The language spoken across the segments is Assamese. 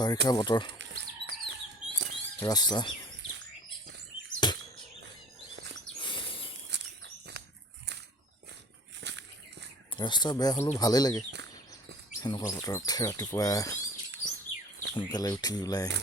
বাৰিষা বতৰ ৰাস্তা বেয়া হ'লেও ভালেই লাগে এনেকুৱা বতৰত ৰাতিপুৱা সোনকালে উঠি ওলাই আহি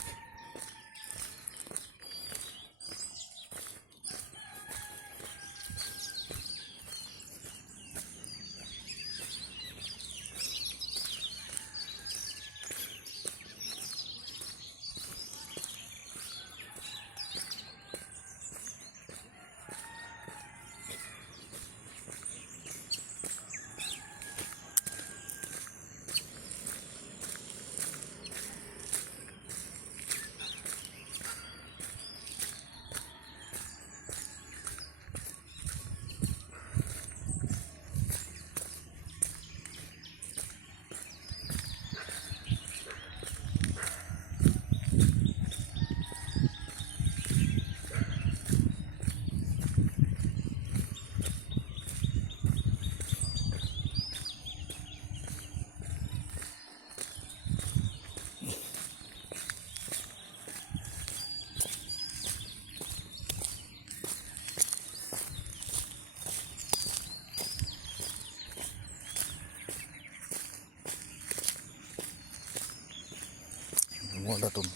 মৰ্দাটোন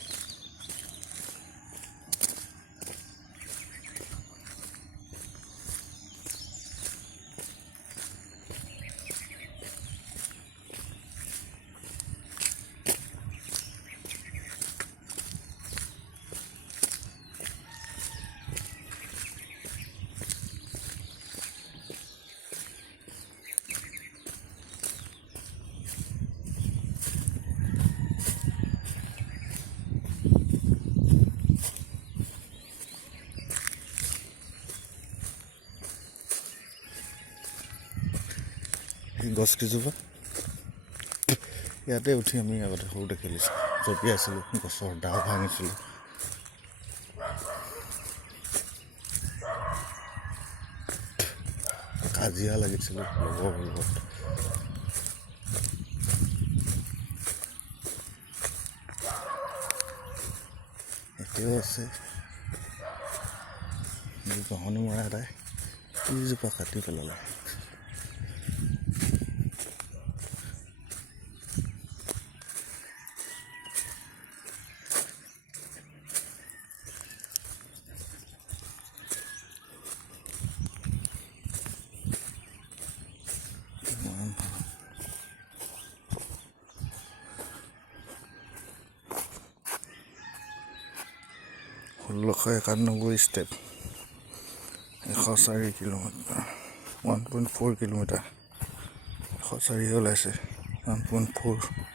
গছ কেইজোপা ইয়াতে উঠি আমি আগতে সৰুতে খেলিছিলোঁ জঁপিয়াইছিলোঁ গছৰ ডাল ভাঙিছিলোঁ কাজিয়া লাগিছিলোঁ লগৰ লগত এতিয়াও আছে গহনি মৰা এটাই ত্ৰিজোপা কাটি পেলালে ষোল্লশ 91 ষ্টেপ 104 কিলোমিটাৰ 1.4 কিলোমিটাৰ 104 ওলাইছে 1.4